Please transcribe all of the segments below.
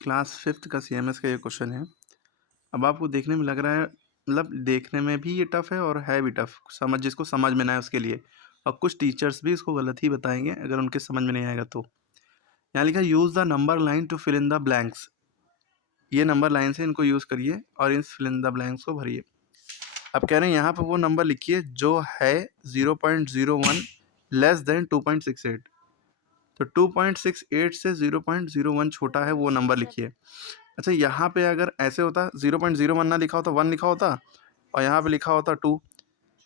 Class 5th का CMS का ये क्वेश्चन है। अब आपको देखने में लग रहा है, मतलब देखने में भी ये टफ है और है भी टफ, जिसको समझ में ना आए उसके लिए। और कुछ टीचर्स भी इसको गलत ही बताएंगे अगर उनके समझ में नहीं आएगा तो। यहाँ लिखा use the number line to fill in the blanks. ये नंबर लाइन से इनको यूज़ करिए और इन फिल इन द ब्लैंक्स को भरिए। अब कह रहे हैं यहाँ पर वो नंबर लिखिए जो है 0.01 लेस देन 2.68। तो 2.68 से 0.01 छोटा है वो नंबर लिखिए। अच्छा, यहाँ पे अगर ऐसे होता 0.01 ना लिखा होता 1 लिखा होता और यहाँ पे लिखा होता 2।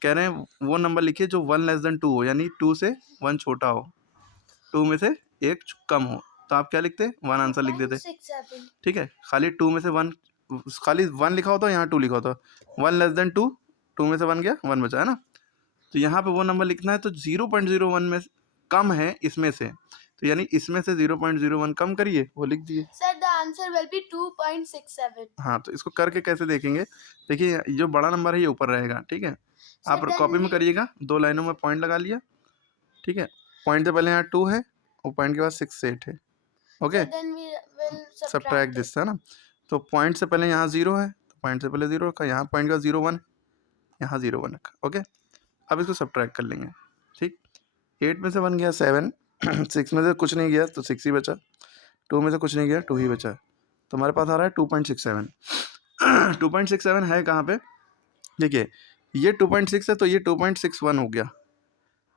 कह रहे हैं वो नंबर लिखिए जो 1 लेस देन 2 हो, यानी 2 से 1 छोटा हो, 2 में से 1 कम हो। तो आप क्या लिखते? 1 आंसर लिख देते। ठीक है, खाली 2 में से 1, खाली 1 लिखा होता, यहाँ 2 लिखा होता। 1 लेस देन 2, 2 में से 1 गया, 1 बचा, है ना। तो यहाँ पे वो नंबर लिखना है। तो 0.01 में कम है इसमें से, तो यानी इसमें से 0.01 कम करिए, वो लिख दिए। Sir the answer will be 2.67। हाँ, तो इसको करके कैसे देखेंगे? देखिए जो बड़ा नंबर है ये ऊपर रहेगा, ठीक है। आप कॉपी में करिएगा, 2 लाइनों में पॉइंट लगा लिया, ठीक है। पॉइंट से पहले यहाँ 2 है और पॉइंट के बाद 6 से 8 है। ओके, सब्ट्रैक्ट दिस, है ना। तो पॉइंट से पहले यहाँ 0 है, तो पॉइंट से पहले 0 रखा, यहाँ पॉइंट का 0 1, यहाँ 0 1 रखा। ओके, अब इसको सब्ट्रैक्ट कर लेंगे, ठीक। 8 में से 1 गया 7, 6 में से कुछ नहीं गया तो 6 ही बचा, 2 में से कुछ नहीं गया 2 ही बचा। तो हमारे पास आ रहा है 2.67। 2.67 है कहाँ पे? देखिए ये 2.6 है तो ये 2.61 हो गया,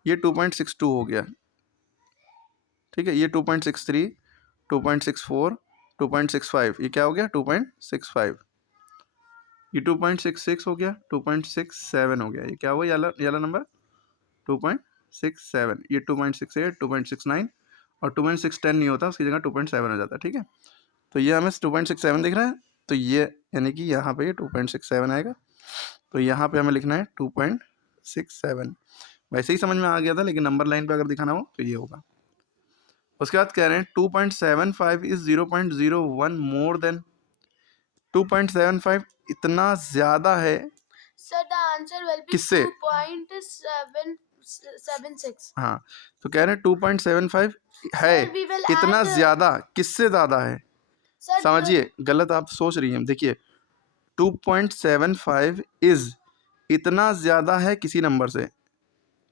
ये 2.62 हो गया, ठीक है। ये 2.63, 2.64, 2.65, ये क्या हो गया? 2.65। ये 2.66 हो गया, 2.67 हो गया, ये क्या हुआ? येला नंबर 2.67। ये 2.68, 2.69 और 2.610 नहीं होता, उसकी जगह 2.7 हो जाता, ठीक है। तो ये हमें 2.67 दिख रहा है, तो ये यानी कि यहाँ पे ये 2.67 आएगा। तो यहाँ पे हमें लिखना है 2.67। वैसे ही समझ में आ गया था, लेकिन नंबर लाइन पे अगर दिखाना हो तो ये होगा। उसके बाद कह रहे हैं 2.75 इज 0.01 मोर देन 2.75 इतना ज़्यादा है। Sir the answer will be किससे? 2.776। हाँ, तो कह रहे हैं 2.75 है, Sir, we will इतना add- ज़्यादा, किससे ज़्यादा है? सर समझिए, गलत आप सोच रही हैं। देखिए 2.75 इज इतना ज़्यादा है किसी नंबर से,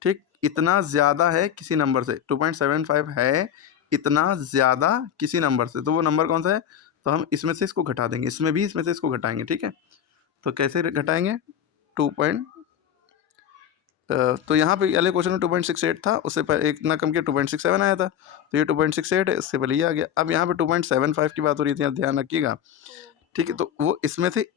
ठीक, इतना ज़्यादा है किसी नंबर से। 2.75 है इतना ज़्यादा किसी नंबर से, तो वो नंबर कौन सा है? तो हम इसमें से इसको घटा देंगे, इसमें भी इसमें से इसको घटाएंगे, ठीक है। तो कैसे घटाएंगे? 2 तो यहाँ पे वाले क्वेश्चन में 2.68 था, उससे एक ना कम किया 2.67 आया था, तो ये 2.68 है, इससे पहले ये आ गया। अब यहाँ पे 2.75 की बात हो रही थी, ध्यान रखिएगा, ठीक है। तो वो इसमें से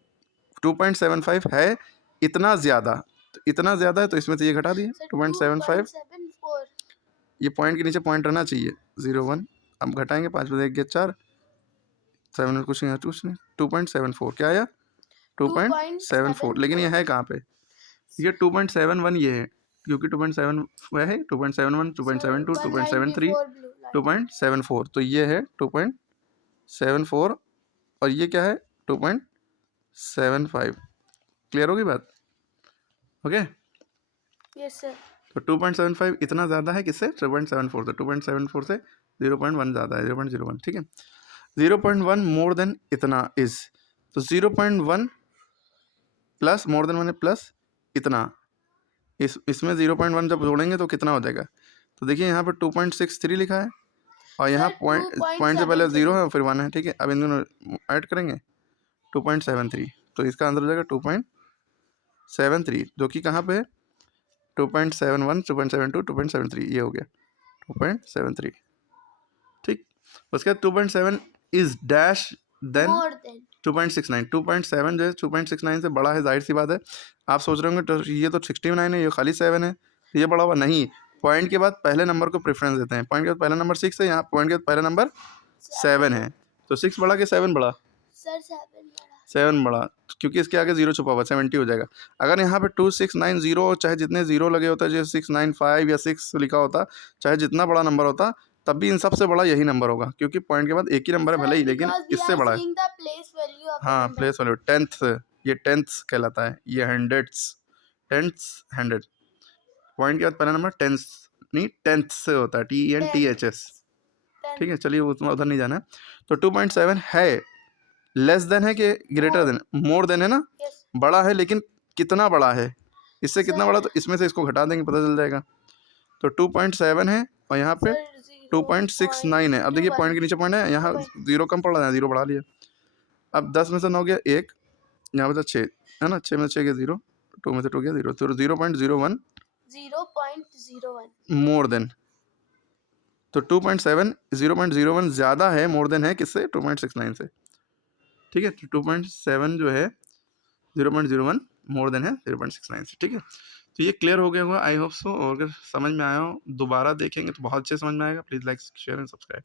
2.75 है इतना ज़्यादा, तो इतना ज़्यादा है तो इसमें से ये घटा दिए 2.75। ये पॉइंट के नीचे पॉइंट रहना चाहिए 0 1। अब घटाएंगे, 5 में 1 गया 4, 7 में कुछ नहीं, 2.74 क्या आया? 2.74। लेकिन ये है कहाँ पे? ये 2.71 ये है, क्योंकि 2.7 वह है, 2.71, 2.72, 2.73, 2.74, तो ये है 2.74 और ये क्या है? 2.75। क्लियर होगी बात? Okay, yes sir. तो 2.75 इतना ज़्यादा है किससे? 2.74 से। 2.74 से 0.1 ज़्यादा है, 0.01, ठीक है। 0.1 मोर देन इतना इज, तो 0.1 प्लस मोर देन मैंने प्लस इतना, इसमें 0.1 जब जोड़ेंगे तो कितना हो जाएगा? तो देखिए यहाँ पर 2.63 लिखा है और यहाँ पॉइंट से पहले 0 है और फिर 1 है, ठीक है। अब इन दोनों ऐड करेंगे 2.73, तो इसका आंसर हो जाएगा 2.73, जो कि कहाँ पे है? 2.71, 2.72, 2.73, ये हो गया 2.73, ठीक। उसके बाद 2.7 इज डैश देन 2.69। 2.7 जो है 2.69 से बड़ा है, जाहिर सी बात है। आप सोच रहे होंगे तो ये तो 69 है, ये खाली 7 है, तो ये बड़ा हुआ नहीं। पॉइंट के बाद पहले नंबर को प्रेफरेंस देते हैं, पॉइंट के बाद पहला नंबर 6 है, यहाँ पॉइंट के बाद पहला नंबर 7 है, तो 6 बड़ा कि 7 बड़ा? सर 7 बड़ा, क्योंकि इसके आगे 0 छुपा हुआ, 70 हो जाएगा। अगर यहाँ पे 2690 चाहे जितने 0 लगे होता है, जैसे 695 या 6 लिखा होता, चाहे जितना बड़ा नंबर होता, तब भी इन सबसे बड़ा यही नंबर होगा, क्योंकि पॉइंट के बाद एक ही नंबर है भले ही, लेकिन इससे बड़ा है। हाँ, प्लेस वैल्यू 10th, ये 10th कहलाता है, ये हंड्रेड्स, 10th 100। पॉइंट के बाद पहला नंबर 10th नहीं 10th से होता है, TENTHS, ठीक है, चलिए वो उतना उधर नहीं जाना है। तो 2.7 है, लेस देन है कि ग्रेटर देन? मोर देन है ना, Yes. बड़ा है, लेकिन कितना बड़ा है, इससे कितना Sir. बड़ा, तो इसमें से इसको घटा देंगे, पता चल जाएगा। तो 2.7 है और यहाँ पे Sir, 2.69 है। अब देखिए पॉइंट के नीचे पॉइंट है, यहाँ 0 कम पड़ रहा है, 0 बढ़ा लिया। अब 10 में से 9 गया 1, यहाँ पे था 6 है ना, 6 में से 6 गया 0, 2 में से 2 गया 0, तो 0.01 0.01. More than. तो 2.7 0.01 ज़्यादा है, मोर देन है किससे? 2.69 से। ठीक है, तो 2.7 जो है 0.01 मोर देन है 0.69 से। ठीक है, तो ये क्लियर हो गया होगा, आई होप सो। और अगर समझ में आया हो, दोबारा देखेंगे तो बहुत अच्छे समझ में आएगा। Please like, share and subscribe.